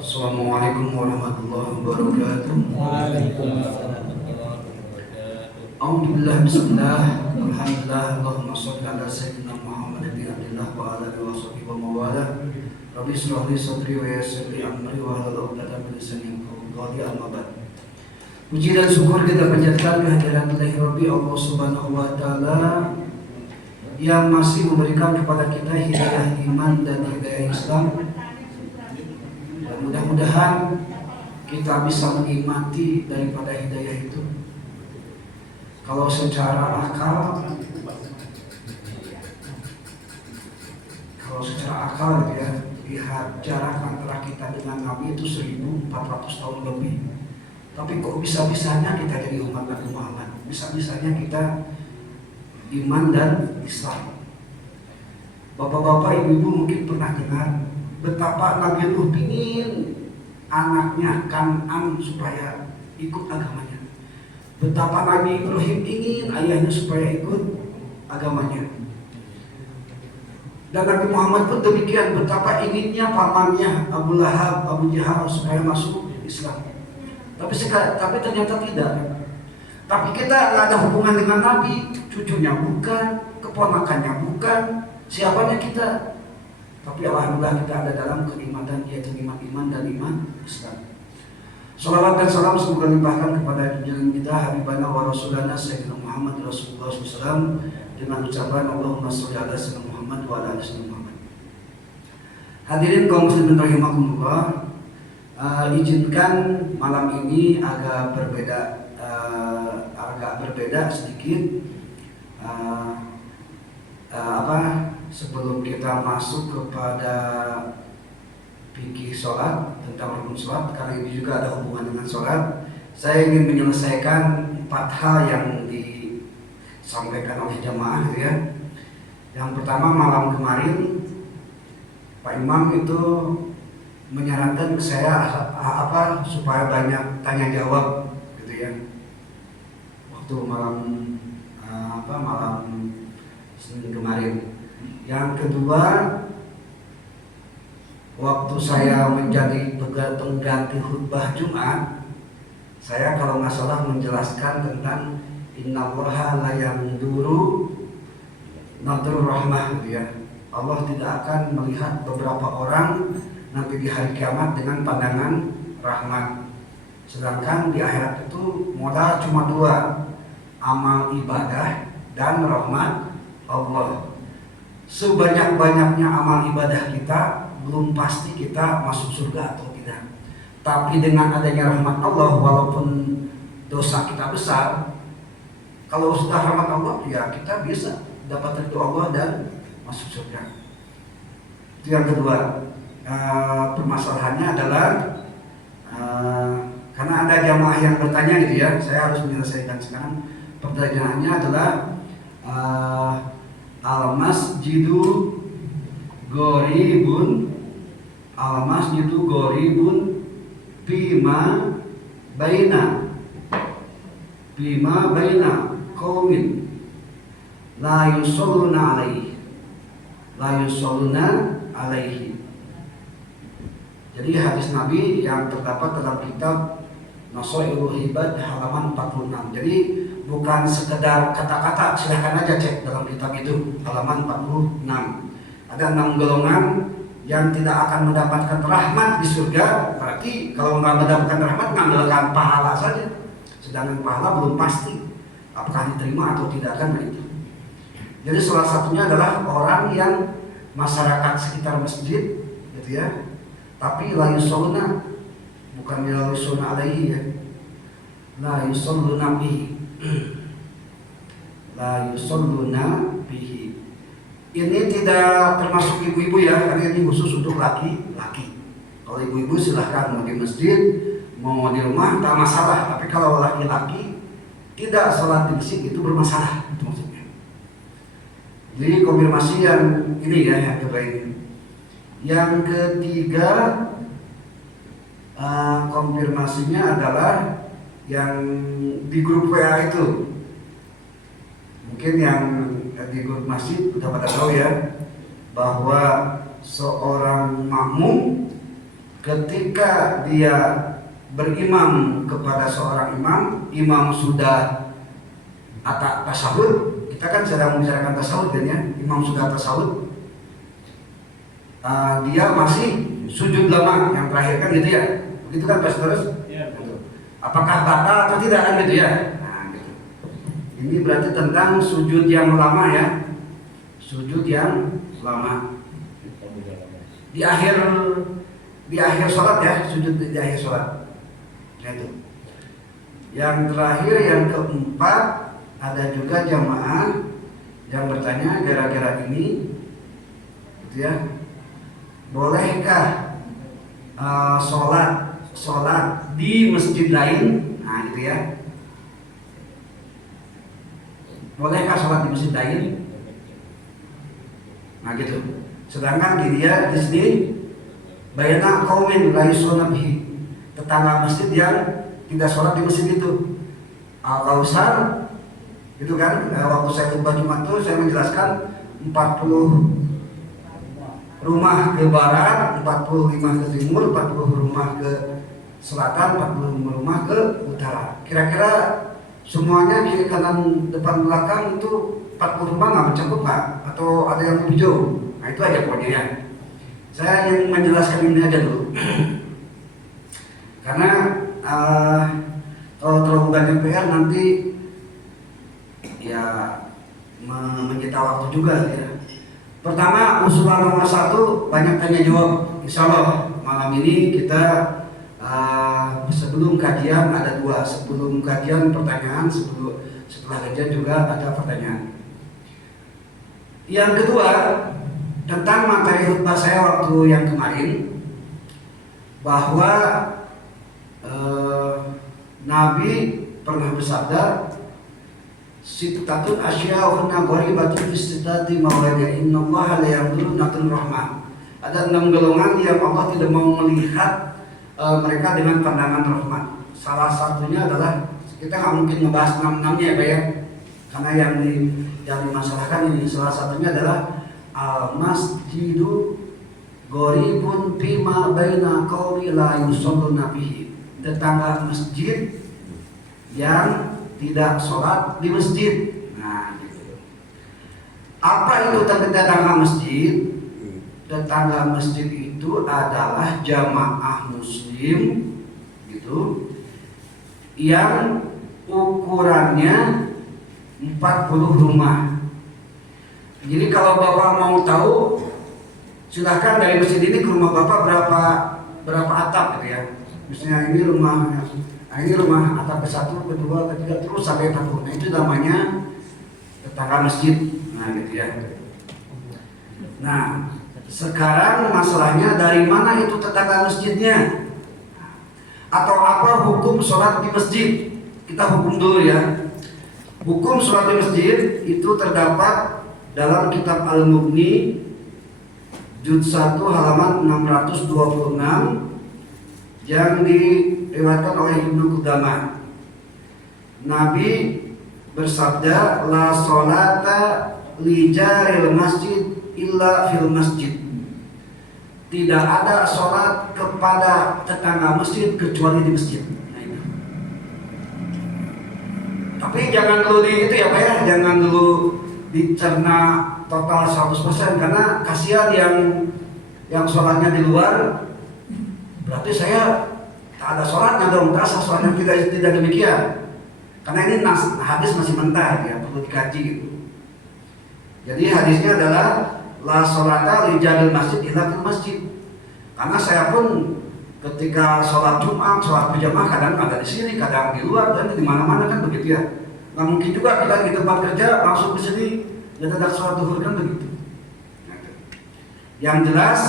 Assalamualaikum warahmatullahi wabarakatuh. Waalaikumsalam warahmatullahi wabarakatuh. Alhamdulillah, bismillah, alhamdulillah, Allahumma sholli ala sayyidina Muhammad bin Abdillah wa ala alihi wa sahbihi wa mawala. Rabbi shrah li sadri wa yassir li amri wa hlul 'uqdatam min lisani yafqahu qawli, amma ba'd. Puji dan syukur kita panjatkan kehadirat Ilahi Rabbi Allah Subhanahu wa taala yang masih memberikan kepada kita hidayah iman dan hidayah Islam. Mudah-mudahan kita bisa menikmati daripada hidayah itu. Kalau secara akal gitu ya, lihat jarak antara kita dengan Nabi itu 1400 tahun lebih. Tapi kok bisa-bisanya kita jadi umat Nabi Muhammad? Bisa-bisanya kita iman dan Islam. Bapak-bapak, ibu-ibu mungkin pernah dengar betapa Nabi Nuh ingin anaknya Kan'an supaya ikut agamanya. Betapa Nabi Ibrahim ingin ayahnya supaya ikut agamanya. Dan Nabi Muhammad pun demikian, betapa inginnya pamannya Abu Lahab, Abu Jahal supaya masuk Islam. Tapi ternyata tidak. Tapi kita nggak ada hubungan dengan Nabi, cucunya bukan, keponakannya bukan, siapanya kita. Tapi alhamdulillah kita ada dalam kenikmatan, yaitu nikmat iman dan iman Islam. Salawat dan salam semoga limpahkan kepada junjungan kita Habibana wa Rasulana Sayyidina Muhammad Rasulullah SAW dengan ucapan Allahumma sholli ala sayyidina Muhammad wa ala ali sayyidina Muhammad. Hadirin kaum muslimin rahimakumullah, izinkan malam ini agak berbeda sedikit. Sebelum kita masuk kepada fikih sholat, tentang rukun sholat, karena ini juga ada hubungan dengan sholat, saya ingin menyelesaikan 4 hal yang disampaikan oleh jamaah gitu ya. Yang pertama, malam kemarin Pak Imam itu menyarankan ke saya supaya banyak tanya jawab gitu ya. Waktu malam Senin kemarin. Yang kedua, waktu saya menjadi pengganti khutbah Jumat, saya kalau nggak salah menjelaskan tentang innallaha la yanduru nadrul rahmah gitu ya. Allah tidak akan melihat beberapa orang nanti di hari kiamat dengan pandangan rahmat. Sedangkan di akhirat itu modal cuma 2, amal ibadah dan rahmat Allah. Sebanyak-banyaknya amal ibadah kita, belum pasti kita masuk surga atau tidak. Tapi dengan adanya rahmat Allah, walaupun dosa kita besar, kalau sudah rahmat Allah, ya kita bisa dapat ridho Allah dan masuk surga. Itu yang kedua. Permasalahannya adalah karena ada jamaah yang bertanya gitu ya, saya harus menyelesaikan sekarang. Pertanyaannya adalah Al-masjidu goribun bima baina qaumin la yusalluna alaihi. Jadi hadis Nabi yang terdapat dalam kitab Nasaihul Ibad halaman 46. Jadi bukan sekedar kata-kata, silahkan aja cek dalam kitab itu halaman 46. Ada 6 golongan yang tidak akan mendapatkan rahmat di surga. Berarti kalau nggak mendapatkan rahmat, ngambilkan pahala saja. Sedangkan pahala belum pasti apakah diterima atau tidak, kan begitu. Jadi salah satunya adalah orang yang masyarakat sekitar masjid gitu ya, tapi la yusalluna, bukan la yusalluna alaihi ya, la yusalluna bihi. La yusalluna bihi. Ini tidak termasuk ibu-ibu ya, karena ini khusus untuk laki-laki. Kalau ibu-ibu silahkan mau di masjid, mau di rumah, tak masalah. Tapi kalau laki-laki tidak sholat di masjid itu bermasalah, itu maksudnya. Jadi konfirmasi yang ini ya, yang kedua ini. Yang ketiga konfirmasinya adalah yang di grup WA itu. Mungkin yang di grup masjid udah pada tahu ya, bahwa seorang makmum ketika dia berimam kepada seorang imam, imam sudah tasawuf. Kita kan sedang membicarakan tasawuf kan ya, imam sudah tasawuf, dia masih sujud lama yang terakhir kan gitu ya, begitu kan Pak Terus? Ya, betul. Apakah batal atau tidak kan gitu ya? Nah, gitu. Ini berarti tentang sujud yang lama ya, sujud yang lama di akhir sholat ya, sujud di akhir sholat. Nah, itu. Yang terakhir yang keempat, ada juga jamaah yang bertanya gara-gara ini, gitu ya, bolehkah sholat di masjid lain? Nah, gitu ya. Bolehkah sholat di masjid lain? Nah, gitu. Sedangkan dia di sini bayana qaumin la yusalluna bihi, tetangga masjid yang tidak sholat di masjid itu. Al-Kausar itu kan, waktu saya khutbah Jumat itu saya menjelaskan 40 rumah ke barat, 45 ke timur, 40 rumah ke selatan, 45 rumah ke utara. Kira-kira semuanya kiri kanan depan belakang itu 40 rumah nggak mencakup Pak? Atau ada yang lebih jauh? Nah, itu aja pokoknya ya. Saya ingin menjelaskan ini aja dulu. Karena kalau terlalu banyak PR nanti ya menyita waktu juga ya. Pertama, usulan nomor 1 banyak tanya jawab. Insya Allah malam ini kita sebelum kajian ada 2. Sebelum kajian pertanyaan, setelah kajian juga ada pertanyaan. Yang kedua, tentang materi khutbah saya waktu yang kemarin, bahwa Nabi pernah bersabda, sitatun asya'una gharibatun istidati mawlana innallaha la yanzuru natul rahmah. Ada 6 golongan yang Allah tidak mau melihat mereka dengan pandangan rahmat. Salah satunya adalah, kita nggak mungkin ngebahas 6-6-nya ya Pak ya, karena yang dimasalahkan ini. Salah satunya adalah al-masjidu gharibun fima baina qaumi la yusalluna bihi, tetangga masjid yang tidak sholat di masjid. Nah, gitu. Apa itu tetangga masjid? Tetangga masjid itu adalah jamaah muslim, gitu, yang ukurannya 40 rumah. Jadi kalau Bapak mau tahu, silahkan dari masjid ini ke rumah Bapak berapa atap gitu ya. Misalnya ini rumahnya. Nah, ini rumah atap ke-1, ke-2, ke-3 terus sampai 40. Nah, itu namanya tetangga masjid. Nah, gitu ya. Nah, sekarang masalahnya dari mana itu tetangga masjidnya? Atau apa hukum sholat di masjid? Kita hukum dulu ya. Hukum sholat di masjid itu terdapat dalam kitab Al-Mughni juz 1 halaman 626 yang diriwayatkan oleh Ibnu Qudamah. Nabi bersabda, la sholata li jaril masjid illa fil masjid. Tidak ada sholat kepada tetangga masjid kecuali di masjid. Nah, itu. Tapi jangan dulu itu ya Pak ya, jangan dulu dicerna total 100%, karena kasihan yang sholatnya di luar. Berarti saya tak ada sholatnya dong, terasa sholatnya tidak demikian. Karena ini hadis masih mentah ya, perlu dikaji gitu. Jadi hadisnya adalah la sholata li jaril masjid illa fil masjid. Karena saya pun ketika sholat Jumat, sholat berjamaah kadang ada di sini, kadang di luar, dan di mana-mana kan begitu ya. Nggak mungkin juga kita di tempat kerja langsung ke sini dan tidak sholat duhur kan begitu. Yang jelas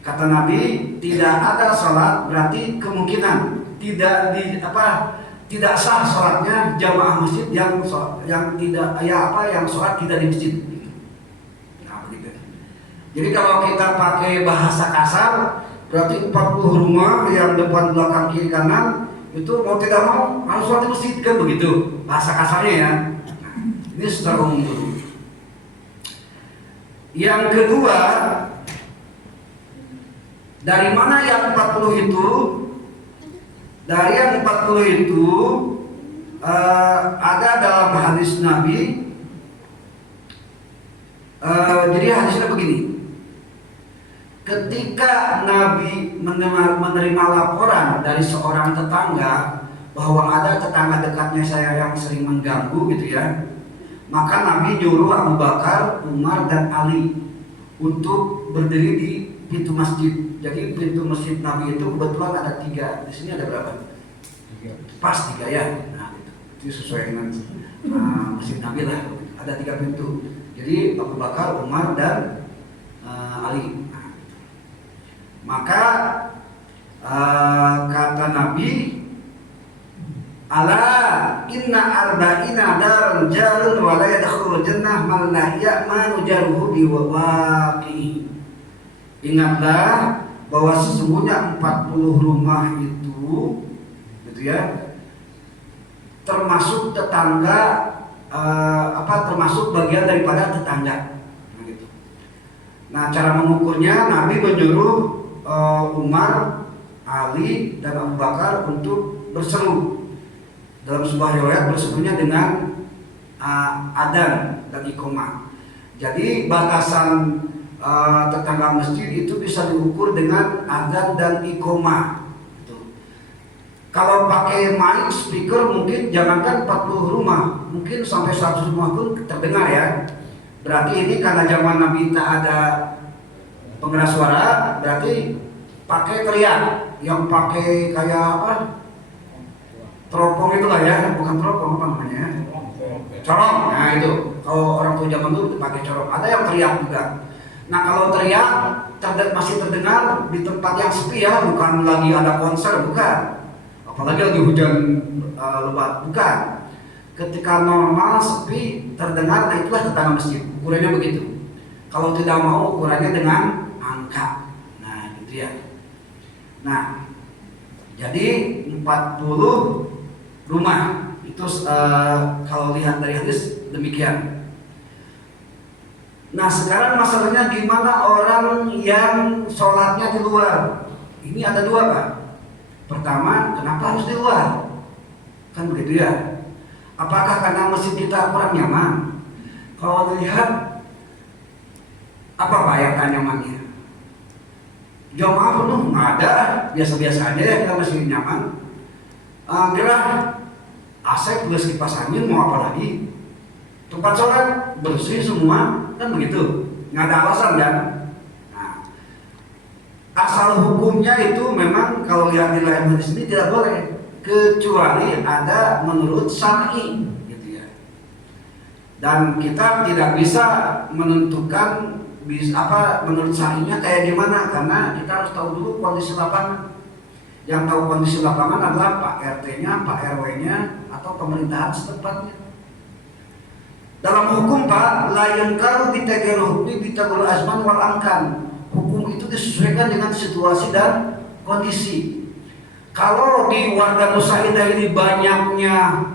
kata Nabi, tidak ada sholat berarti kemungkinan tidak tidak sah sholatnya jamaah masjid yang tidak yang sholat tidak di masjid. Nah, begitu. Jadi kalau kita pakai bahasa kasar, berarti 40 rumah yang depan belakang kiri kanan itu mau tidak mau harus sholat di masjid, kan begitu bahasa kasarnya ya. Nah, ini secara umum dulu. Yang kedua, dari mana yang 40 itu? Dari yang 40 itu ada dalam hadis Nabi. Jadi hadisnya begini. Ketika Nabi menerima laporan dari seorang tetangga bahwa ada tetangga dekatnya saya yang sering mengganggu gitu ya, maka Nabi nyuruh Abu Bakar, Umar, dan Ali untuk berdiri di pintu masjid. Jadi pintu masjid Nabi itu kebetulan ada 3. Di sini ada berapa? 3. Pas 3 ya. Nah, itu sesuai dengan masjid Nabi lah. Ada 3 pintu. Jadi Abu Bakar, Umar, dan Ali. Nah, maka kata Nabi, ala inna arba'ina daran jarun wa la yadkhulul jannah man la ya'manu jaruhu biwaqi. Ingatlah bahwa sesungguhnya 40 rumah itu gitu ya, termasuk tetangga termasuk bagian daripada tetangga. Nah, gitu. Nah, cara mengukurnya Nabi menyuruh Umar, Ali, dan Abu Bakar untuk berseru. Dalam sebuah riwayat berserunya dengan adzan dan iqamah. Jadi batasan tetangga masjid itu bisa diukur dengan adzan dan iqamah. Gitu. Kalau pakai mic speaker mungkin jangankan 40 rumah, mungkin sampai 100 rumah pun terdengar ya. Berarti ini karena zaman Nabi tak ada pengeras suara, berarti pakai teriak, yang pakai kayak apa? Teropong itu lah ya, bukan teropong apa namanya? Corong. Nah itu, kalau orang tua zaman dulu pakai corong. Ada yang teriak juga. Nah kalau teriak masih terdengar di tempat yang sepi ya, bukan lagi ada konser, bukan. Apalagi lagi hujan lebat, bukan. Ketika normal sepi terdengar, nah itulah tetangga masjid. Ukurannya begitu. Kalau tidak mau ukurannya dengan angka. Nah gitu ya. Nah jadi 40 rumah itu kalau lihat dari hadis demikian. Nah sekarang masalahnya gimana orang yang sholatnya di luar? Ini ada 2 Pak. Pertama, kenapa harus di luar? Kan begitu ya. Apakah karena masjid kita kurang nyaman? Kalau dilihat apa Pak yang tak nyamannya? Jamaah penuh nggak ada, biasa-biasa aja ya, kita masih nyaman. Gerah AC plus kipas angin mau apa lagi? Tempat sholat bersih semua, kan begitu, nggak ada alasan kan? Nah, asal hukumnya itu memang kalau lihat di lain hadis ini tidak boleh, kecuali ada menurut syar'i, gitu ya. Dan kita tidak bisa menentukan menurut syar'inya kayak gimana, karena kita harus tahu dulu kondisi lapangan. Yang tahu kondisi lapangan adalah Pak RT-nya, Pak RW-nya, atau pemerintahan setempatnya. Dalam hukum Pak, la yankaru bitaghayyur hukmi bitaghayyur azman wal amkan. Hukum itu disesuaikan dengan situasi dan kondisi. Kalau di warga Nusa Indah ini banyaknya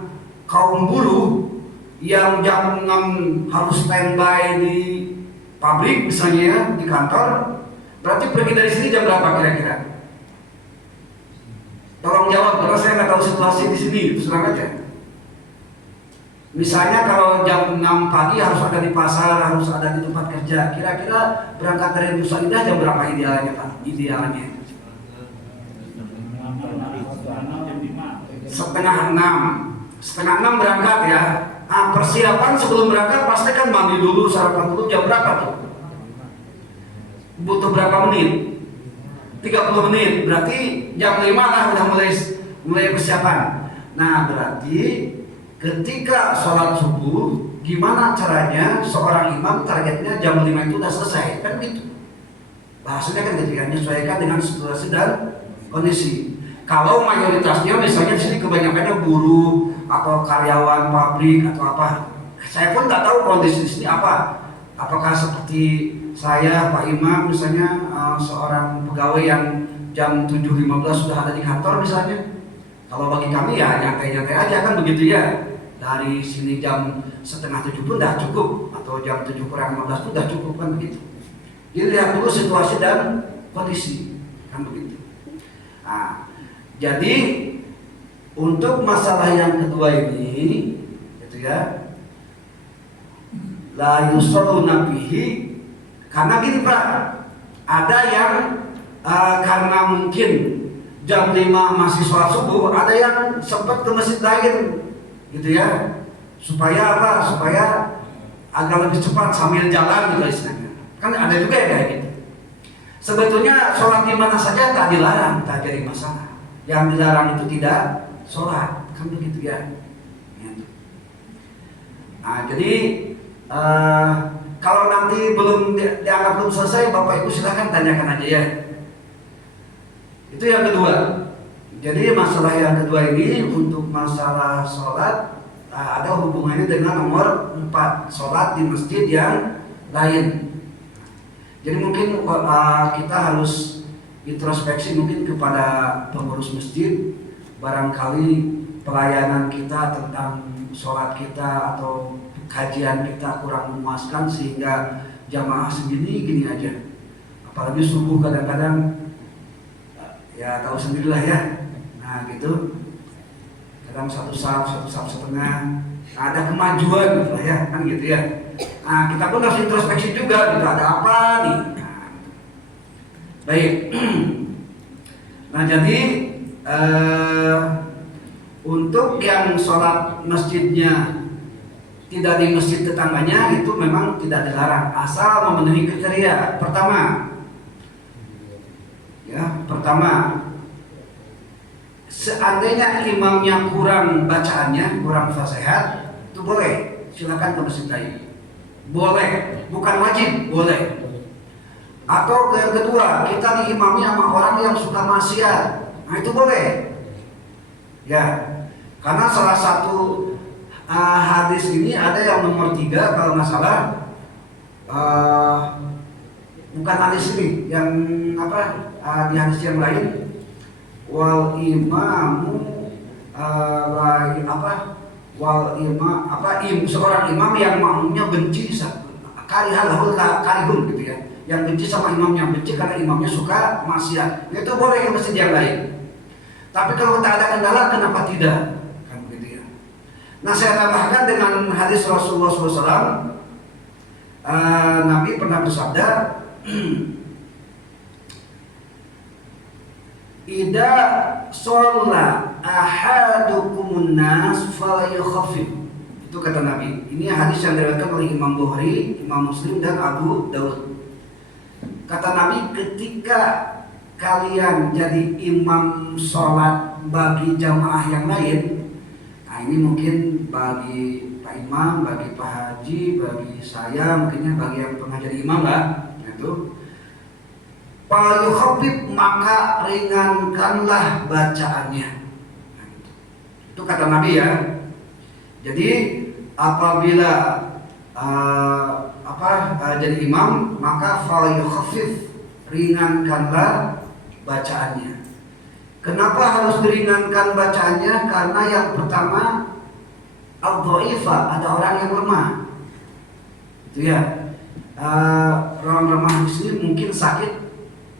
kaum buruh yang jam 6 harus standby di pabrik misalnya ya, di kantor, berarti pergi dari sini jam berapa kira-kira? Tolong jawab, karena saya nggak tahu situasi di sini, terserah aja. Misalnya kalau jam 6 pagi harus ada di pasar, harus ada di tempat kerja, kira-kira berangkat dari Nusa Indah jam berapa idealnya Pak? Idealnya? Setengah 6 berangkat ya. Nah, persiapan sebelum berangkat pasti kan mandi dulu, sarapan dulu, jam berapa tuh? Butuh berapa menit? 30 menit, berarti jam 5 lah udah mulai persiapan. Nah berarti ketika sholat subuh, gimana caranya seorang imam targetnya jam 5 itu udah selesai, kan gitu. Bahasanya kan gitu ya, menyesuaikan dengan situasi dan kondisi. Kalau mayoritasnya misalnya di sini kebanyakannya buruh atau karyawan pabrik atau apa, saya pun tak tahu kondisi di sini apa. Apakah seperti saya Pak Imam misalnya seorang pegawai yang jam 7.15 sudah ada di kantor misalnya. Kalau bagi kami ya nyantai-nyantai aja kan begitu ya. Dari sini jam setengah 7 pun dah cukup, atau jam 7 kurang 15 pun dah cukup kan begitu. Jadi lihat dulu situasi dan kondisi kan begitu. Nah, jadi untuk masalah yang kedua ini, gitu ya, la yusalluna fihi, karena gini Pak, ada yang karena mungkin jam 5 masih sholat subuh, ada yang sempat ke masjid lain, gitu ya, supaya apa? Supaya agak lebih cepat sambil jalan gitu istilahnya. Kan ada juga yang kayak gitu. Sebetulnya sholat di mana saja tak dilarang, tak jadi masalah. Yang dilarang itu tidak sholat, kan begitu ya. Nah, jadi kalau nanti belum dianggap belum selesai, Bapak Ibu silahkan tanyakan aja ya. Itu yang kedua. Jadi masalah yang kedua ini untuk masalah sholat ada hubungannya dengan nomor 4, sholat di masjid yang lain. Jadi mungkin kita harus introspeksi mungkin kepada pengurus masjid, barangkali pelayanan kita tentang sholat kita atau kajian kita kurang memuaskan sehingga jamaah segini-gini aja. Apalagi subuh kadang-kadang ya tahu sendirilah ya. Nah gitu, kadang satu sab setengah, ada kemajuan gitu lah ya, kan gitu ya. Nah kita pun harus introspeksi juga gitu, ada apa nih. Nah, baik. Nah jadi untuk yang sholat masjidnya tidak di masjid tetangganya itu memang tidak dilarang asal memenuhi kriteria. Pertama, seandainya imamnya kurang bacaannya, kurang fasihat, itu boleh, silakan ke masjid lain. Boleh, bukan wajib, boleh. Atau yang kedua, kita diimami sama orang yang suka maksiat, nah itu boleh. Ya, karena salah satu hadis ini ada yang nomor 3 kalau nggak salah, bukan hadis ini, yang apa di hadis yang lain, wal imamu seorang imam yang makmumnya benci, karihun gitu ya, yang benci sama imamnya, benci karena imamnya suka maksiat, itu boleh ke masjid yang lain. Tapi kalau tak ada kendala, kenapa tidak? Kan begitu ya. Nah saya tambahkan dengan hadis Rasulullah SAW, Nabi pernah bersabda, Ida sholla ahadukumun nas falayukhaffif. Itu kata Nabi. Ini hadis yang diriwayatkan oleh Imam Bukhari, Imam Muslim dan Abu Daud. Kata Nabi, ketika kalian jadi imam sholat bagi jamaah yang lain, nah ini mungkin bagi Pak Imam, bagi Pak Haji, bagi saya, mungkinnya bagi yang pernah jadi imam lah, itu falyukhaffif, maka ringankanlah bacaannya. Nah, itu kata Nabi ya. Jadi apabila jadi imam, maka falyukhaffif, ringankanlah bacaannya. Kenapa harus diringankan bacaannya? Karena yang pertama, al-dha'ifa, ada orang yang lemah. Itu ya. Orang lemah di sini mungkin sakit,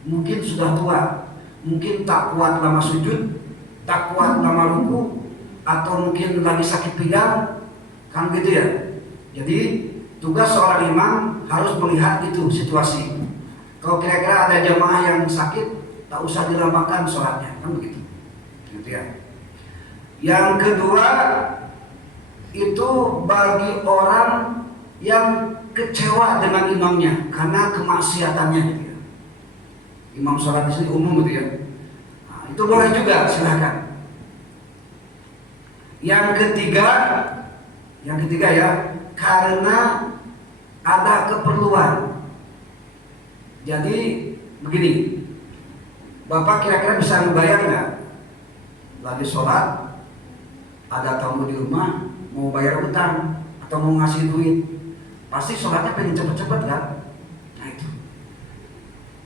mungkin sudah tua, mungkin tak kuat lama sujud, tak kuat lama ruku, atau mungkin lagi sakit pinggang, kan gitu ya. Jadi tugas seorang imam harus melihat itu situasi. Kalau kira-kira ada jamaah yang sakit, tak usah dilamakan sholatnya, kan begitu. Gitu ya. Yang kedua, itu bagi orang yang kecewa dengan imamnya karena kemaksiatannya, gitu ya. Imam sholat di sini umum gitu ya. Nah, itu boleh juga, silakan. Yang ketiga ya, karena ada keperluan. Jadi begini, Bapak kira-kira bisa membayang nggak? lagi sholat, ada tamu di rumah mau bayar utang atau mau ngasih duit, pasti sholatnya pengen cepet-cepet kan? Nah itu,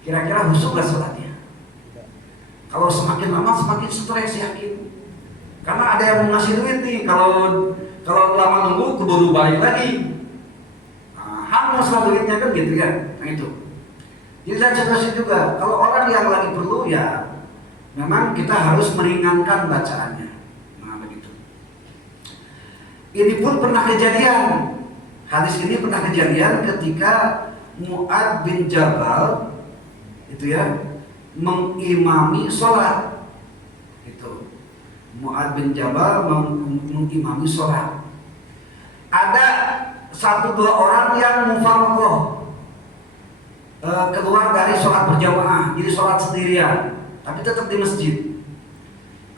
kira-kira khusyuk gak sholatnya? Kalau semakin lama semakin stres, yakin. Karena ada yang mau ngasih duit nih, kalau lama nunggu keburu balik lagi. Hangus lah duitnya kan gitu kan. Nah itu. Jadi saya jelasin juga, kalau orang yang lagi perlu ya memang kita harus meringankan bacaannya. Nah begitu. Ini pun pernah kejadian. Hadis ini pernah kejadian ketika Mu'ad bin Jabal itu ya mengimami sholat. Itu Mu'ad bin Jabal mengimami sholat. Ada 1-2 orang yang mufaraqah keluar dari sholat berjamaah, jadi sholat sendirian, tapi tetap di masjid.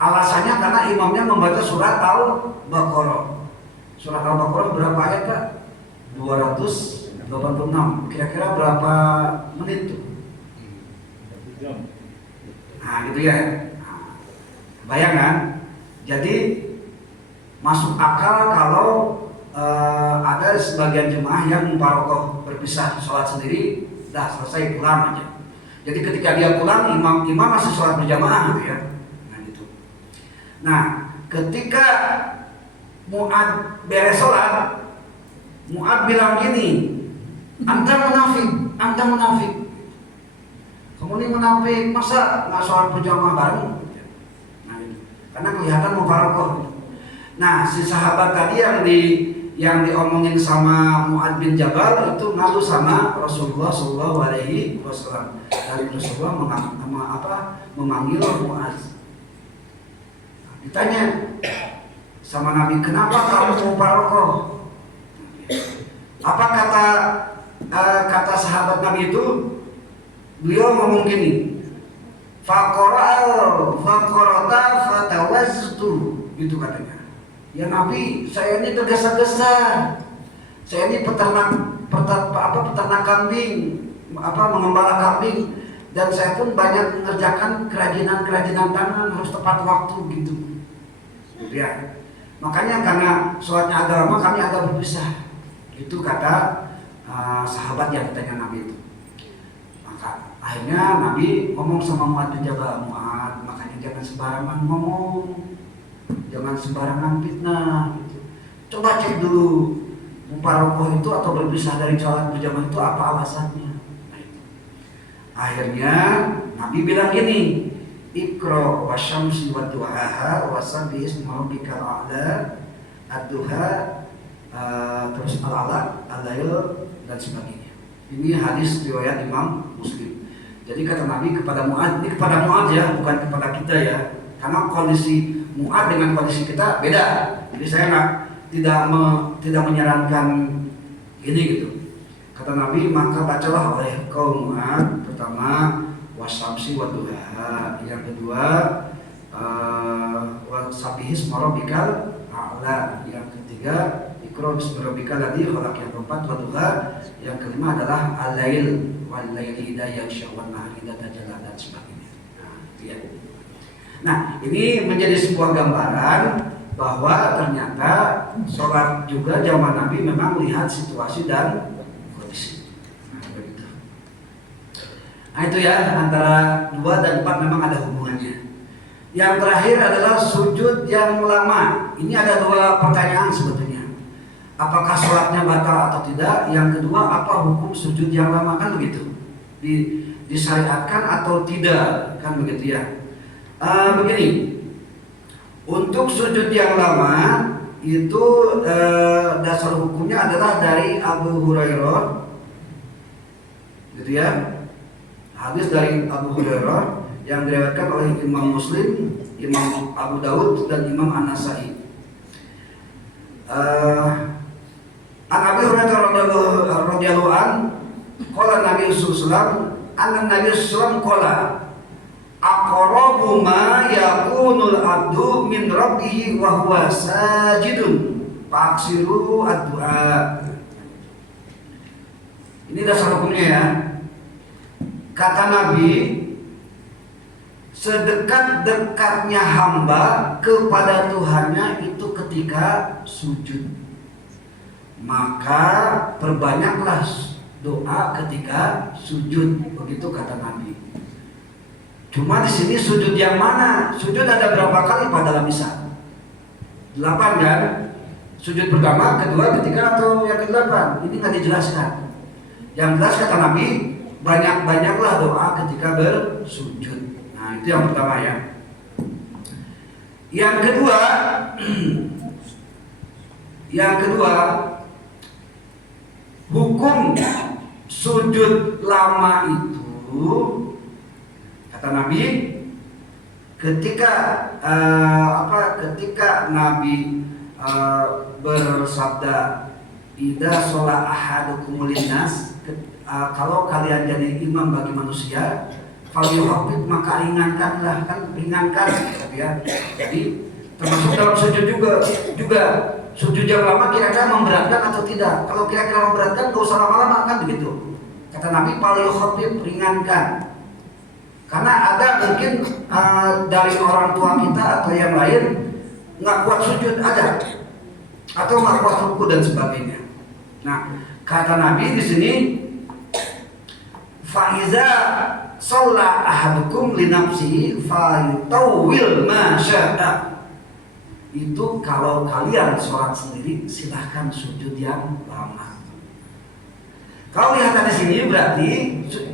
Alasannya karena imamnya membaca surat Al-Baqarah. Surat Al-Baqarah berapa ayat Kak? 286. Kira-kira berapa menit tuh? Nah gitu ya. Bayang kan? Jadi masuk akal kalau ada sebagian jemaah yang mufaraqah berpisah sholat sendiri, dah selesai pulang aja. Jadi ketika dia pulang, imam masih sholat berjamaah gitu ya. Nah gitu. Nah ketika Mu'ad beres sholat, Mu'ad bilang gini, anta munafik. Kamu ini munafik, masa nggak sholat berjamaah bareng? Nah gitu. Karena kelihatan mufaraqah. Nah si sahabat tadi yang diomongin sama Mu'ad bin Jabal itu ngalu sama Rasulullah SAW. Dan Rasulullah memanggil Mu'ad. Ditanya sama Nabi, kenapa kamu mufaraqah? Apa kata sahabat Nabi itu? Beliau ngomong gini, faqarata fatawaztu, gitu katanya. Ya Nabi, saya ini tergesa-gesa. Saya ini peternak kambing, mengembala kambing, dan saya pun banyak mengerjakan kerajinan tangan, harus tepat waktu gitu. Ya. Makanya karena sholatnya agak lama kami agak berpisah. Itu kata sahabat yang katanya Nabi itu. Maka akhirnya Nabi ngomong sama Mu'ad bin Jabal, Mu'ad, makanya jangan sembarangan ngomong. Jangan sembarangan fitnah gitu. Coba cek dulu mufaraqah itu atau berpisah dari sholat berjamaah itu apa alasannya. Nah, itu. Akhirnya Nabi bilang gini, Iqra wasyamsi wadduhaha wasabbih isma rabbikal a'la ad-duha, terus al-ala, al-lail dan sebagainya. Ini hadis riwayat Imam Muslim. Jadi kata Nabi kepada Mu'ad, ini kepada Mu'ad ya, bukan kepada kita ya. Karena kondisi Mu'ad dengan kondisi kita beda. Jadi saya tidak menyarankan ini gitu. Kata Nabi, maka bacalah oleh kaum Mu'ad pertama wasyamsi wadduha, yang kedua wasabbih isma rabbikal a'la, yang ketiga Iqra bismi rabbikal ladzi khalaq, yang keempat wadduha, yang kelima adalah al-lail wal laili idza yaghsha wan nahari idza tajalla dan sebagainya. Nah, itu ya. Nah, ini menjadi sebuah gambaran bahwa ternyata sholat juga zaman Nabi memang melihat situasi dan kondisi. Nah, begitu. Nah, itu ya, antara 2 dan 4 memang ada hubungannya. Yang terakhir adalah sujud yang lama. Ini ada 2 pertanyaan sebetulnya. Apakah sholatnya batal atau tidak? Yang kedua, apa hukum sujud yang lama, kan begitu? Disyariatkan atau tidak, kan begitu ya? Begini, untuk sujud yang lama itu dasar hukumnya adalah dari Abu Hurairah, gitu ya. Hadis dari Abu Hurairah yang diriwayatkan oleh Imam Muslim, Imam Abu Daud dan Imam An-Nasai. An-Abi Hurairah radhiyallahu anhu, qala Nabi sallallahu alaihi wasallam, Nabi sallallahu qala aqrabu ma yakunul abdu min rabbih wa huwa sajidun fa'ksiru ad-du'a. Ini dasar hukumnya ya. Kata Nabi, sedekat-dekatnya hamba kepada Tuhannya itu ketika sujud. Maka perbanyaklah doa ketika sujud, begitu kata Nabi. Cuma di sini sujud yang mana? Sujud ada berapa kali pada dalam misa? 8 kan? Sujud pertama, kedua, ketiga, atau yang ke-8? Ini nggak dijelaskan. Yang jelas kata Nabi, banyak-banyaklah doa ketika bersujud. Nah, itu yang pertama ya. Yang kedua, hukum sujud lama itu kata Nabi, ketika Nabi bersabda, "Idza sholat ahadukum linnas," kalau kalian jadi imam bagi manusia, falyuhaffif, maka ringankanlah, kan ringankan ya. Jadi termasuk dalam sujud juga sujud yang lama kira-kira memberatkan atau tidak. Kalau kira-kira memberatkan gak usah lama-lama, kan begitu. Kata Nabi, falyuhaffif, ringankan. Karena ada mungkin dari orang tua kita atau yang lain nggak kuat sujud, ada, atau nggak kuat ruku dan sebagainya. Nah, kata Nabi di sini, faiza sholat ahadukum li nafsihi fayutawwil ma syaa. Itu kalau kalian sholat sendiri silahkan sujud yang lama. Kalau lihat di sini berarti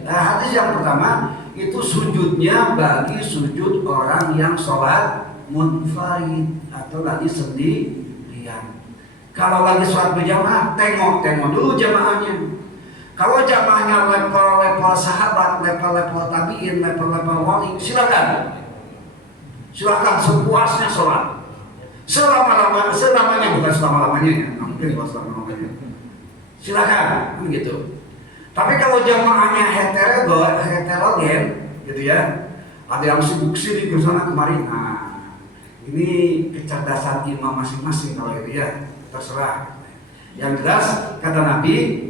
hadis yang pertama itu sujudnya bagi sujud orang yang sholat munfarid atau lagi sendirian. Kalau lagi sholat berjamaah, tengok dulu jamaahnya. Kalau jamaahnya level sahabat, level tabiin, level wali, silakan sepuasnya sholat. Selamanya, bukan selama-lamanya ya, mungkin kalau selama-lamanya. Silakan, begitu. Tapi kalau jamaahnya heterogen, gitu ya, ada yang sibuk sini ke sana kemari. Nah, ini kecerdasan imam masing-masing kalau itu ya, terserah. Yang jelas kata Nabi,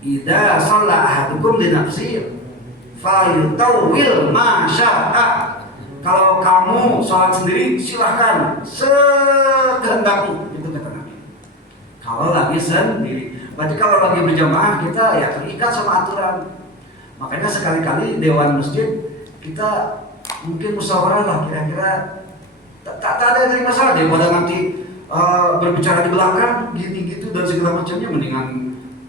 idza shalla ahadukum li nafsihi fayutawwil ma syaa. Kalau kamu sholat sendiri silahkan sekehendakmu, itu kata Nabi. Kalau lagi sendiri, berarti kalau lagi berjamaah kita ya terikat sama aturan. Makanya sekali-kali dewan masjid kita mungkin musyawarah lah, kira-kira tak ada yang masalah daripada nanti berbicara di belakang gini gitu dan segala macamnya, mendingan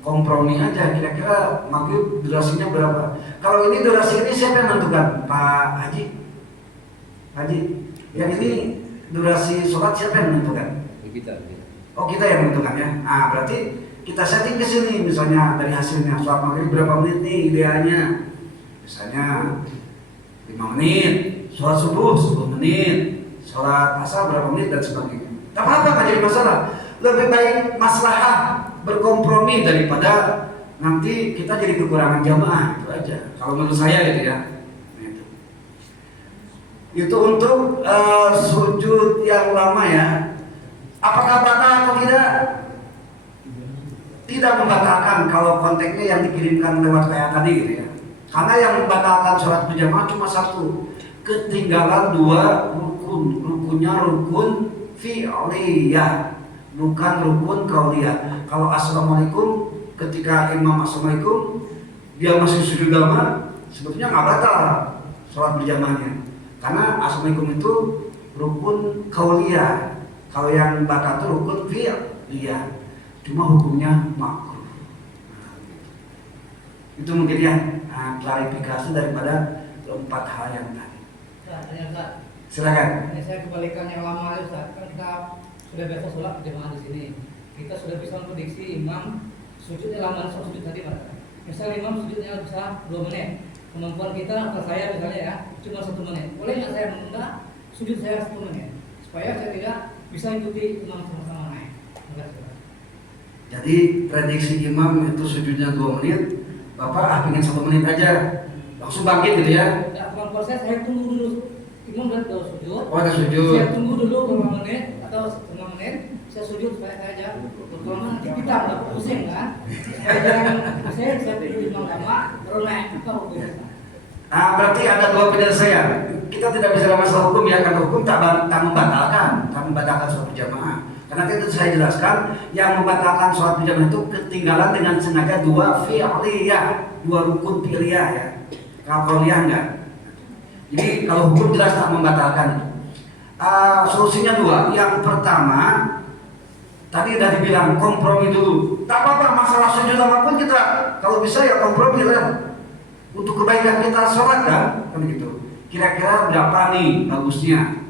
kompromi aja. Kira-kira maghrib durasinya berapa? Kalau ini durasi ini siapa yang menentukan? Pak Haji, yang ini durasi sholat siapa yang menentukan? Kita. Oh, kita yang menentukan ya. Nah, berarti kita setting ke sini, misalnya dari hasilnya sholat maghrib berapa menit nih idealnya? Misalnya 5 menit, sholat subuh 10 menit, sholat asar berapa menit dan sebagainya. Tak apa-apa, nggak jadi masalah. Lebih baik maslahah berkompromi daripada nanti kita jadi kekurangan jamaah, itu aja. Kalau menurut saya gitu ya. Itu untuk sujud yang lama ya. Apakah batal atau tidak? Tidak membatalkan kalau konteksnya yang dikirimkan lewat kayak tadi gitu ya. Karena yang membatalkan sholat berjamaah cuma satu, ketinggalan 2 rukun. Rukunnya rukun fi'liyah, bukan rukun qauliyah. Kalau assalamualaikum, ketika imam assalamualaikum dia masih sujud lama, sebetulnya nggak batal sholat berjamaahnya. Karena assalamualaikum itu rukun qauliyah. Kalau yang batal itu rukun fi'liyah, cuma hukumnya makruh. Itu mungkin ya klarifikasi daripada 4 hal yang tadi. Silakan. Saya kebalikan yang lama Ustaz. Kan kita sudah biasa sholat berjamaah di sini. Kita sudah bisa memprediksi imam sujudnya lama, sujud tadi Pak. Misal imam sujudnya bisa 2 menit. Kemampuan kita atau saya misalnya ya cuma 1 menit. Boleh nggak saya menunda sujud saya 10 menit supaya saya tidak bisa ikuti imam sama-sama naik. Jadi prediksi imam itu sujudnya 2 menit, Bapak pengen 1 menit aja, langsung bangkit gitu ya? Nah, kemampuan saya tunggu dulu. Imam udah sujud. Oh, ada sujud. Saya tunggu dulu 5 menit atau 1 menit. Saya sujud supaya saya aja. Kalau nanti kita nggak pusing kan? Saya tunggu imam lama baru naik. Apa hukumnya? Berarti ada 2 penyelesaian. kita tidak bicara masalah hukum ya, karena hukum tak membatalkan sholat berjamaah. Karena itu saya jelaskan, yang membatalkan sholat berjamaah itu ketinggalan dengan sengaja dua fi'liyah, dua rukun fi'liyah ya. Kalau qauliyah enggak. Jadi kalau hukum jelas tak membatalkan. Solusinya dua. Yang pertama, tadi udah dibilang kompromi dulu. Tak apa-apa masalah sujud apapun kita kalau bisa ya kompromi lah. Untuk kebaikan kita sholat kan gitu. Kira-kira berapa nih bagusnya?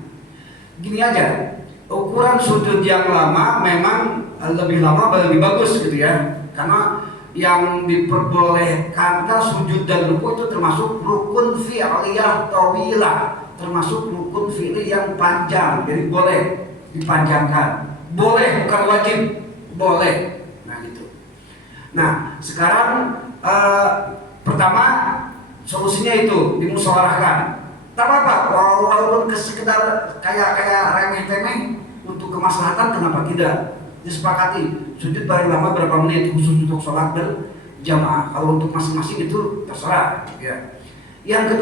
Gini aja, ukuran sujud yang lama memang lebih lama lebih bagus gitu ya. Karena yang diperbolehkan sujud dan ruku itu termasuk rukun fi'liyah tawilah, termasuk rukun fi'li yang panjang, jadi boleh dipanjangkan. Boleh, bukan wajib, boleh. Nah gitu. Nah sekarang pertama solusinya itu dimusyawarahkan. Tak apa-apa, walaupun sekedar kayak remeh-temeh untuk kemaslahatan, kenapa tidak? Disepakati sujud paling lama berapa menit khusus untuk sholat berjamaah. Kalau untuk masing-masing itu terserah ya. Yang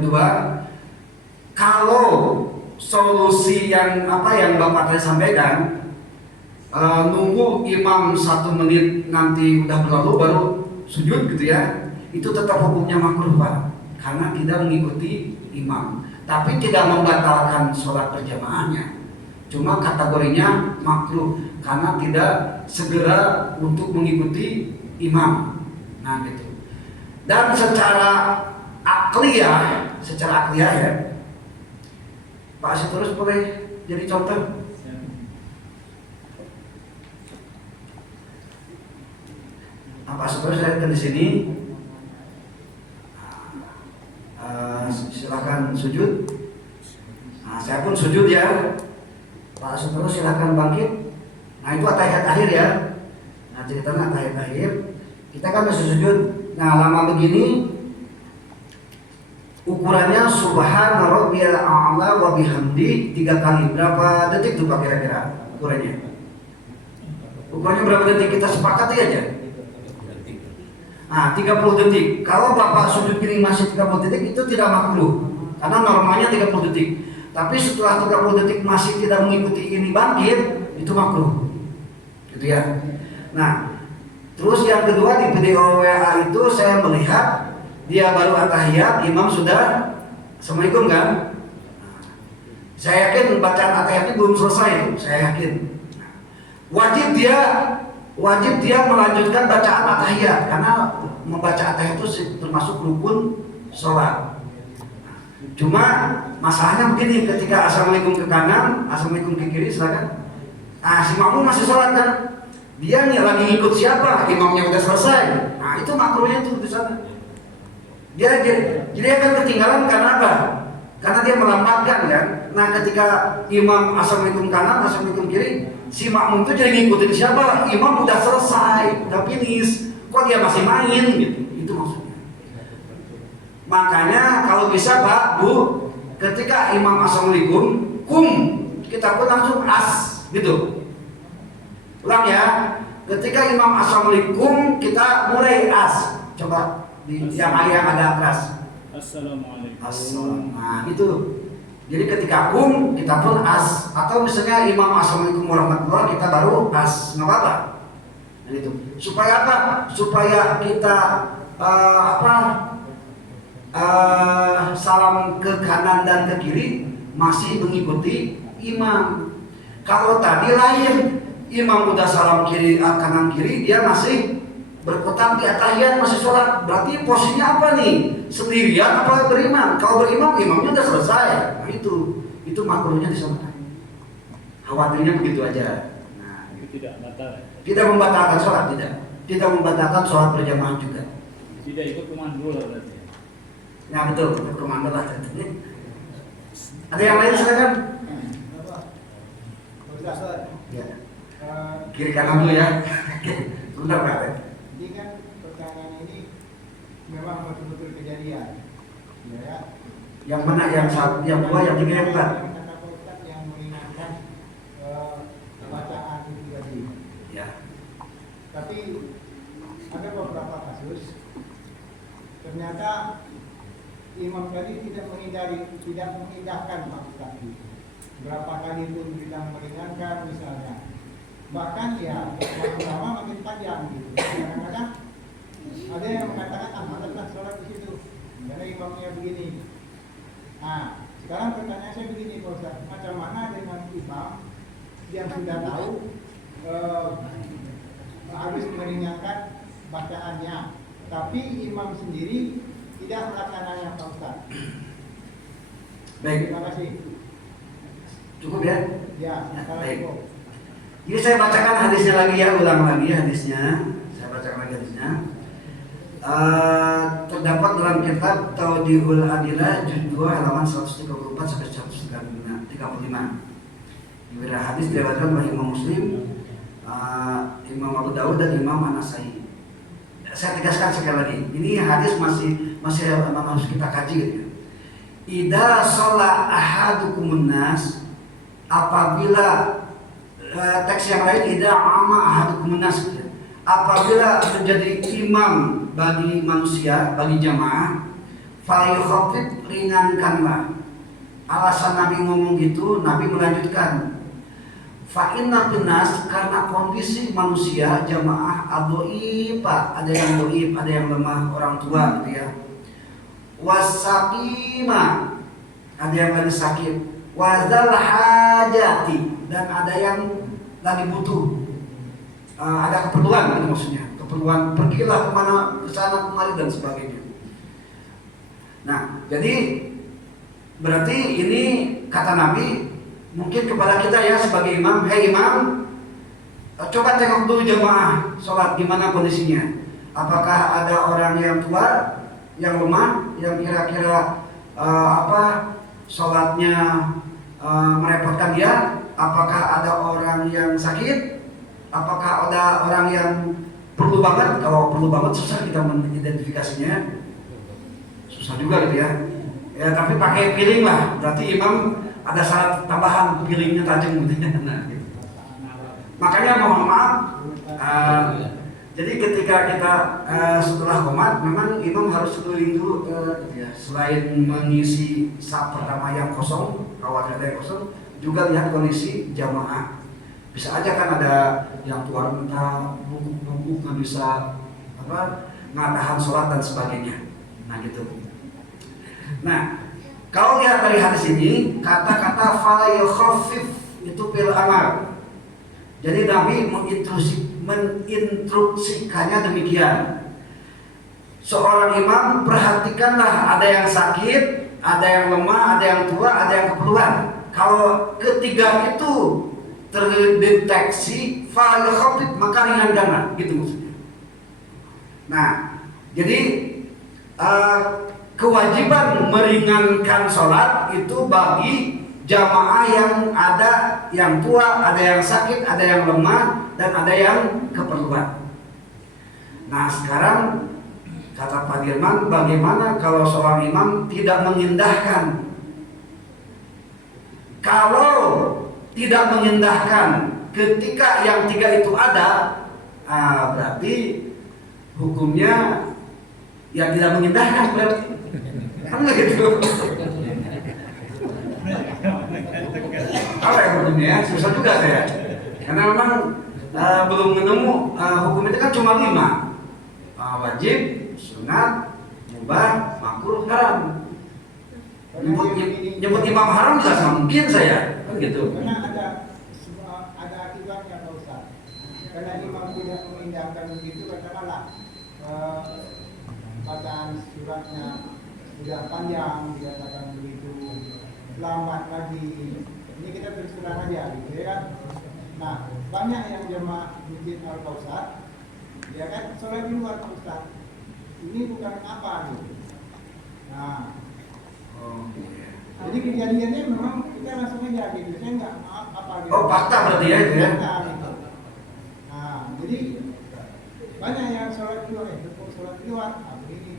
kedua, kalau solusi yang Bapak tadi sampaikan, nunggu imam 1 menit nanti udah berlalu baru sujud gitu ya, itu tetap hukumnya makruh Pak, karena tidak mengikuti imam, tapi tidak membatalkan sholat berjamaahnya. Cuma kategorinya makruh karena tidak segera untuk mengikuti imam. Nah gitu. Dan secara akliyah ya, Pak Sitorus boleh jadi contoh. Pak Sitorus saya di sini. Silakan sujud. Nah, saya pun sujud ya. Pak Sitorus silakan bangkit. Nah itu atahiyat akhir ya. Nah ceritanya atahiyat akhir. Kita kan masih sujud. Nah lama begini, ukurannya subhana rabbiyal a'la wa bihamdi 3 kali. Berapa detik tuh Pak kira-kira ukurannya? Ukurannya berapa detik? Kita sepakati aja. Nah 30 detik. Kalau Bapak sujud gini masih 30 detik itu tidak makruh, karena normalnya 30 detik. Tapi setelah 30 detik masih tidak mengikuti ini bangkit, itu makruh, gitu ya. Nah, terus yang kedua di video WA itu saya melihat dia baru atahiyat, imam sudah assalamualaikum kan. Saya yakin bacaan atahiyatnya belum selesai, saya yakin. Wajib dia melanjutkan bacaan atahiyat, karena membaca atahiyat itu termasuk rukun sholat. Cuma masalahnya begini, ketika assalamualaikum ke kanan, assalamualaikum ke kiri, silakan. Nah, si makmum masih sholat kan, dia nih lagi ngikut siapa, imamnya udah selesai. Nah, itu makruhnya tuh di sana. Jadi akan ketinggalan karena apa? Karena dia melambatkan kan. Nah, ketika imam assalamualaikum kanan, assalamualaikum kiri, si makmum itu jadi ngikutin siapa? Imam udah selesai, udah finish, kok dia masih main gitu? Itu maksudnya. Makanya kalau bisa Pak, Bu, ketika imam assalamualaikum, kita pun langsung as, gitu. Ulang ya, ketika imam assalamualaikum kita mulai as. Coba yang ada keras. Assalamualaikum. Nah itu. Jadi ketika kita pun as, atau misalnya imam assalamualaikum warahmatullahi kita baru as, nggak apa-apa. Nah, itu. Supaya apa? Supaya kita salam ke kanan dan ke kiri masih mengikuti imam. Kalau tadi lain, imam udah salam kanan kiri, dia masih berputar di atahiyat, masih sholat. Berarti posisinya apa nih? Sendirian apa berimam? Kalau berimam, imamnya udah selesai. Nah itu makruhnya di sana. Khawatirnya begitu aja. Nah, itu tidak batal. Tidak membatalkan sholat, tidak membatalkan sholat berjamaah juga. Tidak ikut komando lah berarti. Nah betul, komando lah. Ada yang lain silakan. Ya. Kiri kanan dulu ya. Bentar Pak. Jadi kan pertanyaan ini memang betul-betul kejadian, ya. Yang mana yang satu, yang dua, yang tiga, yang empat? Kata Pak Ustaz yang mengingatkan bacaan itu tadi. Ya. Tapi ada beberapa kasus ternyata imam tadi tidak mengindahkan Pak Ustaz. Berapa kali pun bilang meringankan misalnya. Bahkan ya waktu lama makin panjang gitu. Kadang-kadang ada yang mengatakan malaslah sholat di situ karena imamnya begini. Nah, sekarang pertanyaan saya begini Pak Ustaz, macam mana dengan imam yang sudah tahu harus meringankan bacaannya, tapi imam sendiri tidak melaksanakannya Pak Ustaz? Baik, Terima kasih. cukup ya. Ya, Baik. cukup. Jadi saya bacakan hadisnya lagi ya, ulang lagi hadisnya. Saya bacakan lagi hadisnya. Terdapat dalam kitab Tawdihul Adilah juz 2 halaman 134 sampai 135. Diberi hadis diriwayatkan oleh Imam Muslim, Imam Abu Dawud dan Imam An-Nasai. Saya tegaskan sekali lagi, ini hadis masih harus kita kaji gitu. Idza shalla ahadukumun nas, apabila teks yang lain idza ama ahadukumun nas, apabila menjadi imam bagi manusia, bagi jamaah, falyukhaffif, ringankanlah. Alasan Nabi ngomong gitu, Nabi melanjutkan, fa inna binnas, karena kondisi manusia jamaah adhoifa, ada yang dhaif, ada yang lemah, orang tua gitu ya. Wasaqima, ada yang lagi sakit, wazal hajati, dan ada yang lagi butuh, ada keperluan itu maksudnya, keperluan pergilah kemana, ke sana kemari dan sebagainya. Nah, jadi berarti ini kata Nabi mungkin kepada kita ya sebagai imam, hei imam, coba tengok dulu jamaah sholat gimana kondisinya. Apakah ada orang yang tua, yang lemah, yang kira-kira sholatnya merepotkan dia? Apakah ada orang yang sakit? Apakah ada orang yang perlu banget? Kalau perlu banget susah kita mengidentifikasinya, susah juga gitu ya. Ya tapi pakai piring lah, berarti imam ada syarat tambahan, piringnya tajam gitu. Nah, gitu. Makanya mohon maaf, jadi ketika kita setelah qomat, memang imam harus keliling dulu, ya, selain mengisi saf pertama yang kosong, khawatir ada yang kosong, juga lihat kondisi jamaah. Bisa aja kan ada yang tua renta, bungkuk nggak bisa nggak tahan sholat dan sebagainya. Nah gitu. Nah, kalau lihat dari hadis ini, kata-kata falyukhaffif itu fil amar. Jadi Nabi menginstruksikannya demikian. Seorang imam perhatikanlah, ada yang sakit, ada yang lemah, ada yang tua, ada yang keperluan. Kalau ketiga itu terdeteksi falyukhaffif, maka ringankanlah, gitu maksudnya. Nah, jadi kewajiban meringankan sholat itu bagi jamaah yang ada yang tua, ada yang sakit, ada yang lemah, dan ada yang keperluan. Nah sekarang kata Pak Dirman, bagaimana kalau seorang imam tidak mengindahkan? Kalau tidak mengindahkan ketika yang tiga itu ada, berarti hukumnya ya tidak mengindahkan berarti. Kan gitu. Apa ya hukumnya? Susah juga saya. Karena memang belum menemu hukum itu kan cuma 5. Wajib, sunat, mubah, makruh, haram. Nyebut imam haram juga mungkin saya. Kan gitu. Karena ada akibatnya Pak Ustaz. Karena imam tidak mengindahkan begitu, katakanlah bacaan suratnya sudah panjang, dikatakan begitu, lambat lagi. Ini kita terus terang aja, gitu ya kan? Nah, banyak yang jemaah masjid Al-Kausar, ya kan, sholat di luar Pak Ustaz. Ini bukan apa gitu. Nah, jadi kejadiannya memang kita langsung aja gitu. Saya nggak maaf apa gitu. Oh, fakta berarti ya itu ya? Gitu. Nah, jadi banyak yang sholat di luar, sholat di luar, begini.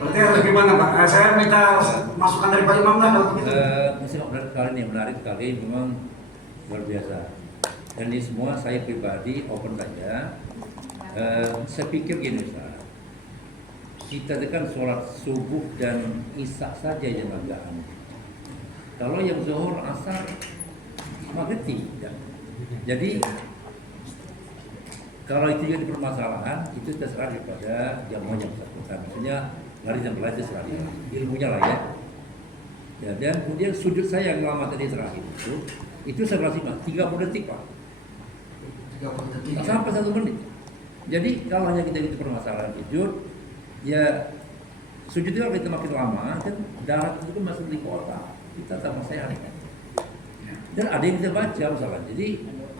Berarti harus gimana Pak? Saya minta masukan dari Pak Imam lah kalau begitu. Menarik sekali, memang luar biasa. Dan ini semua saya pribadi open saja. Saya pikir gini Ustaz, kita kan sholat subuh dan isya saja yang agak aneh. Kalau yang zuhur, asar, maghrib tidak. Jadi kalau itu jadi permasalahan, itu terserah kepada jamaah yang bersangkutan. Maksudnya lari dan belajar terserah dia, ilmunya lah ya. Ya, dan kemudian sujud saya yang lama tadi terakhir itu saya kasih 30 detik Pak. 30 detik. Tak sampai 1 menit. Jadi kalau hanya kita itu permasalahan sujud, ya sujud itu kalau kita makin lama kan darah itu kan masuk di otak kita sama sehat kan. Dan ada yang kita baca misalnya. Jadi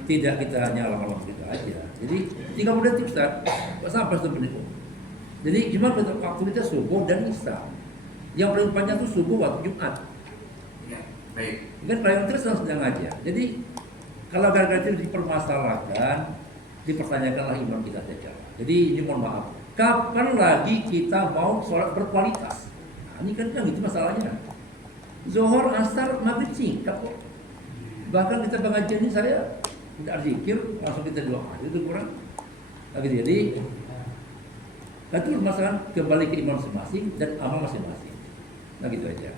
tidak kita hanya lama-lama gitu aja. Jadi 30 detik Ustaz, sampai 1 menit. Jadi cuma waktu kita subuh dan isya. Yang paling panjang itu subuh waktu Jumat. Ya, baik. Kan paling terus sedang aja. Jadi kalau gara-gara itu dipermasalahkan, dipertanyakanlah imam kita saja. Jadi ini mohon maaf. Kapan lagi kita mau sholat berkualitas? Nah, ini kan gitu masalahnya. Zuhur, asar, maghrib singkat kok. Bahkan kita pengajian ini saya tidak zikir, langsung kita doa. Itu kurang. Nah, gitu. Jadi itu permasalahan kembali ke imam masing-masing dan amal masing-masing. Nah gitu aja.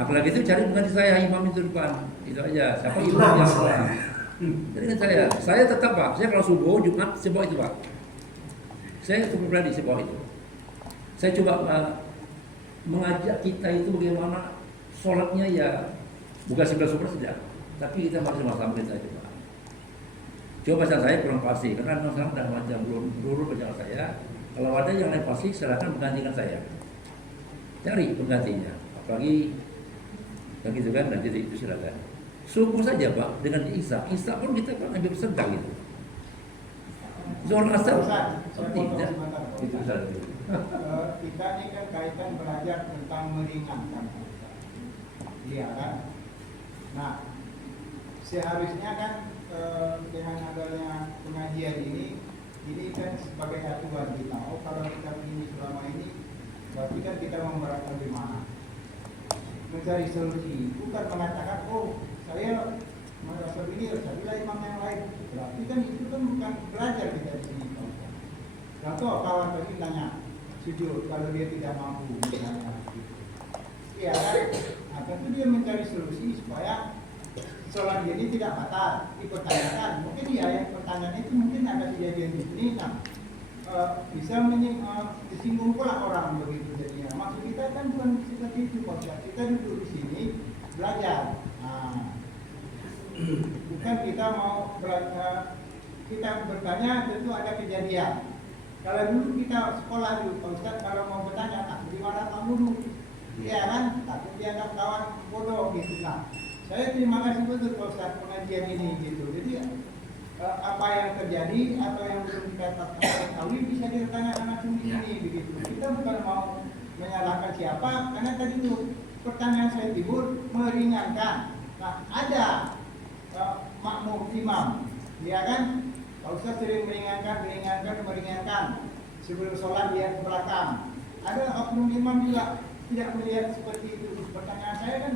Apalagi itu cari pengganti saya imam itu depan. Itu aja. Siapa imam Itulah yang masalahnya. Jadi kan saya tetap Pak. Saya kalau subuh Jumat saya bawa itu Pak. Saya cukup berani saya bawa itu. Saya coba mengajak kita itu bagaimana sholatnya ya bukan 11 tidak, tapi kita masih sama-sama kita coba. Coba bacaan saya kurang pasti karena masalah dan macam belum bacaan saya. Kalau ada yang lain pasti silakan menggantikan saya. Cari penggantinya. Apalagi yang gitu kan, dan jadi itu silakan. Subuh saja Pak dengan isya. Isya pun kita kan ambil sedang gitu. Zuhur asar tidak. Itu saja. Kita ini kan kaitan belajar tentang meringankan. Iya kan? Nah, seharusnya kan dengan adanya pengajian ini kan sebagai aturan kita. Oh, kalau kita begini selama ini, berarti kan kita memberatkan bagaimana? Mencari solusi, bukan mengatakan, oh, saya merasa begini, saya bilang imam yang lain. Berarti kan itu kan bukan belajar kita di sini. Contoh kawan tadi tanya, sujud kalau dia tidak mampu misalnya. Iya kan? Nah, tentu dia mencari solusi supaya sholat dia ini tidak batal. Dipertanyakan, mungkin ya yang pertanyaan itu mungkin ada kejadian di sini. Nah, bisa disinggung pula orang begitu jadinya. Maksud kita kan bukan seperti itu, kita duduk di sini belajar. Nah, bukan kita mau kita bertanya tentu ada kejadian. Kalau dulu kita sekolah dulu, Pak Ustaz kalau mau bertanya, nah bagaimana Pak dulu? Iya kan? Takut dianggap kawan bodoh gitu. Nah, saya terima kasih betul Pak Ustaz pengajian ini gitu. Jadi apa yang terjadi atau yang belum kita ketahui bisa ditanyakan langsung di sini begitu. Kita bukan mau menyalahkan siapa, karena tadi itu pertanyaan saya timbul meringankan. Nah, ada makmum imam, ya kan? Pak Ustaz sering meringankan. Sebelum sholat dia ke belakang. Ada oknum imam juga tidak melihat seperti itu. Pertanyaan saya kan,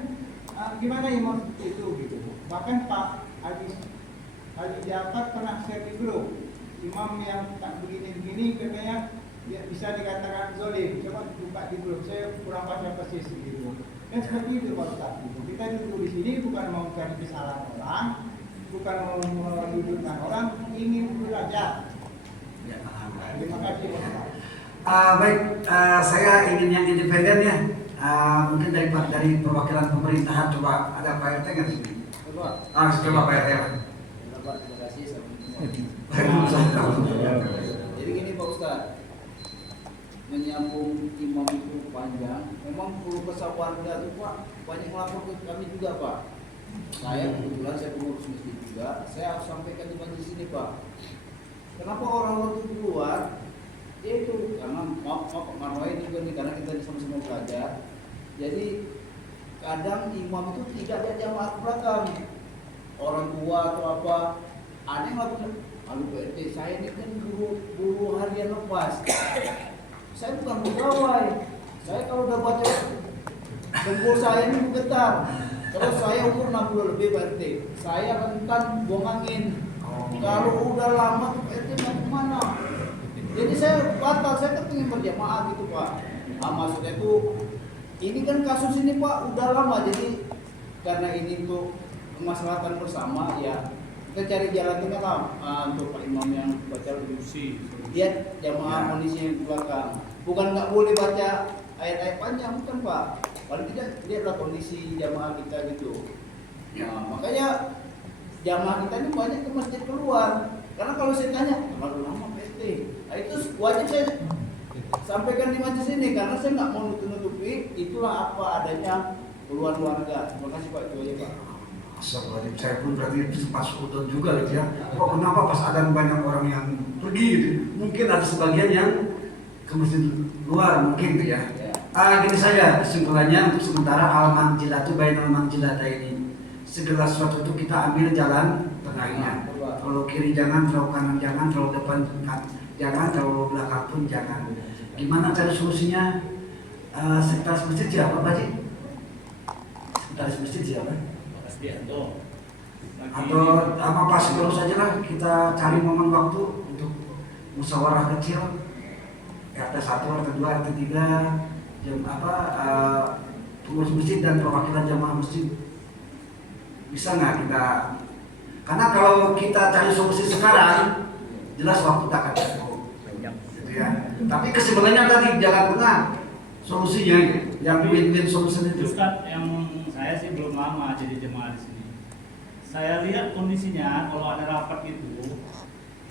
gimana imam seperti itu gitu. Bahkan Pak Haji Jafar pernah share di grup, imam yang tak begini-begini katanya ya, bisa dikatakan zolim. Coba buka di grup, saya kurang baca persis gitu. Dan seperti itu Pak Ustaz. Kita duduk di sini bukan mau cari kesalahan orang, bukan mau mendudukkan orang, ingin belajar. Ya, Terima kasih Pak Ustaz. baik, saya ingin yang independen ya. Mungkin dari perwakilan pemerintahan coba ada Pak RT nggak di sini? Coba. Coba Pak RT. Pak, terima kasih. Jadi gini Pak Ustaz, menyambung imam itu panjang, memang perlu kesah warga itu Pak, banyak melapor ke kami juga Pak. Saya kebetulan saya pengurus masjid juga, saya harus sampaikan di majelis ini Pak. Kenapa orang waktu keluar? Yaitu karena maaf Pak Marwai juga nih, karena kita sama-sama belajar. Jadi kadang imam itu tidak ada jamaah ke belakang, orang tua atau apa, ada yang lakukan. Lalu PRT saya ini kan guru harian lepas. Saya bukan pegawai. Saya kalau udah baca dengkul saya ini bergetar. Kalau saya umur 60 lebih PRT, saya rentan buang angin. Kalau udah lama tuh PRT mau kemana? Jadi saya batal, saya kan ingin berjamaah gitu Pak. Maksudnya itu, ini kan kasus ini Pak udah lama, jadi karena ini tuh kemaslahatan bersama ya, kita cari jalan tengah lah untuk Pak Imam yang baca solusi. Lihat jamaah kondisi yang di belakang. Bukan nggak boleh baca ayat-ayat panjang, bukan Pak. Paling tidak lihatlah kondisi jamaah kita gitu. Nah, makanya jamaah kita ini banyak ke masjid keluar. Karena kalau saya tanya, terlalu lama PT. Nah, itu wajib saya sampaikan di majelis ini karena saya nggak mau nutup-nutupi. Itulah apa adanya keluhan warga. Terima kasih Pak, itu aja Pak. Astagfirullahaladzim, saya pun berarti sempat sudut juga gitu ya. Kok kenapa pas ada banyak orang yang pergi gitu? Mungkin ada sebagian yang ke masjid luar mungkin gitu ya. Gini saja kesimpulannya untuk sementara al-manjilatu bainal manjilataini. Segala sesuatu itu kita ambil jalan tengahnya. Kalau kiri jangan, kalau kanan jangan, kalau depan jangan, kalau belakang pun jangan. Gimana cari solusinya? Sekretaris masjid siapa Pak Haji? Sekretaris masjid siapa? Atau apa pas terus aja lah kita cari momen waktu untuk musyawarah kecil RT 1, RT 2, RT 3 jam pengurus masjid dan perwakilan jamaah masjid. Bisa nggak kita, karena kalau kita cari solusi sekarang jelas waktu tak akan cukup gitu ya. Tapi kesimpulannya tadi jalan tengah solusinya yang win-win solusi itu. Ustaz, yang saya sih belum lama jadi jemaah di sini. Saya lihat kondisinya kalau ada rapat itu,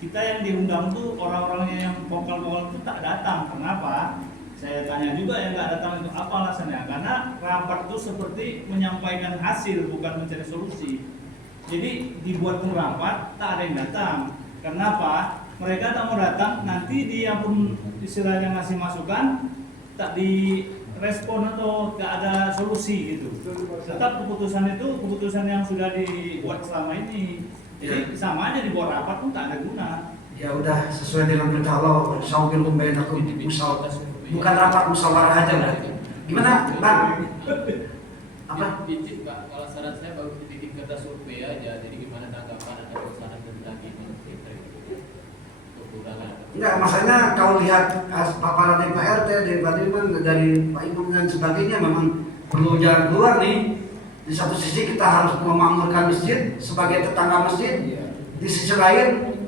kita yang diundang tuh orang-orangnya yang vokal-vokal itu tak datang. Kenapa? Saya tanya juga yang nggak datang itu apa alasannya? Karena rapat itu seperti menyampaikan hasil bukan mencari solusi. Jadi dibuat pun rapat tak ada yang datang. Kenapa? Mereka tak mau datang, nanti dia pun istilahnya ngasih masukan tak direspon atau tak ada solusi gitu. Tetap keputusan itu keputusan yang sudah dibuat selama ini. Jadi sama aja dibuat rapat pun tak ada guna. Ya udah sesuai dengan perintah Allah, syawirhum bainakum bukan rapat musyawarah aja berarti. Gimana Bang? Apa? Izin Pak, kalau saran saya bagus dibikin kertas survei aja. Jadi gimana tanggapan atau saran tentang ini? Kekurangan. Enggak, masalahnya kalau lihat paparan dari Pak RT, dari Pak Dirman, dari Pak Imam dan sebagainya memang perlu jalan keluar nih. Di satu sisi kita harus memakmurkan masjid sebagai tetangga masjid. Di sisi lain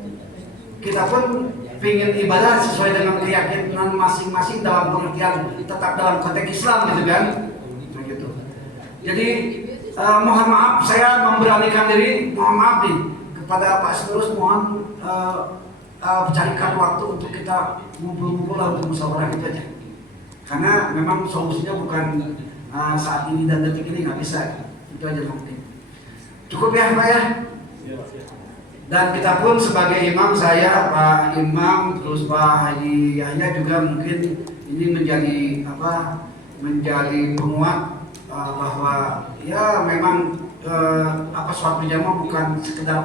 kita pun ingin ibadah sesuai dengan keyakinan masing-masing dalam pengertian tetap dalam konteks Islam gitu kan. Begitu. Jadi mohon maaf saya memberanikan diri, mohon maaf nih kepada Pak Seterus, mohon carikan waktu untuk kita ngumpul-ngumpul untuk musyawarah itu aja. Karena memang solusinya bukan saat ini dan detik ini nggak bisa. Itu aja penting. Cukup ya Pak ya. Dan kita pun sebagai imam, saya Pak Imam terus Pak Haji Yahya juga mungkin ini menjadi menjadi penguat bahwa ya memang sholat berjamaah bukan sekedar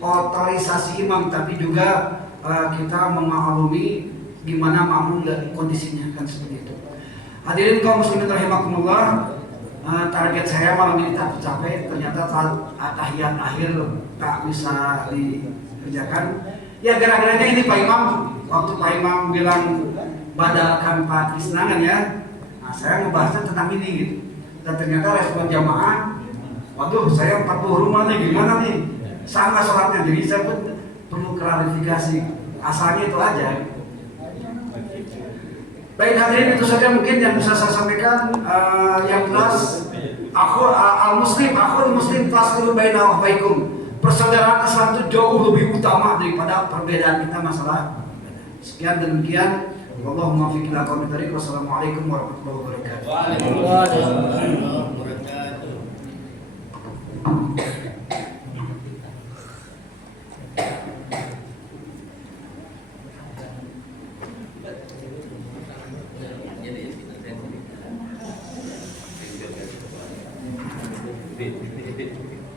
otorisasi imam, tapi juga kita memaklumi gimana makmum dan kondisinya kan seperti itu. Hadirin kaum muslimin rahimakumullah, target saya malam ini tak tercapai, ternyata tahiyat akhir tak bisa dikerjakan. Ya gara-garanya ini Pak Imam, waktu Pak Imam bilang badalkan Pak Krisnangan ya, saya ngebahasnya tentang ini gitu. Dan ternyata respon jamaah, waduh saya 40 rumah nih, gimana nih? Sama sholatnya, jadi saya pun perlu klarifikasi. Asalnya itu aja. Baik hadirin, itu saja mungkin yang bisa saya sampaikan. Yang jelas, akhul muslim faslu baina akhwaikum. Persaudaraan Islam itu jauh lebih utama daripada perbedaan kita masalah. Sekian dan demikian. Wallahumma fiqh ila qawmi thariq. Wassalamualaikum warahmatullahi wabarakatuh. Waalaikumsalam warahmatullahi wabarakatuh.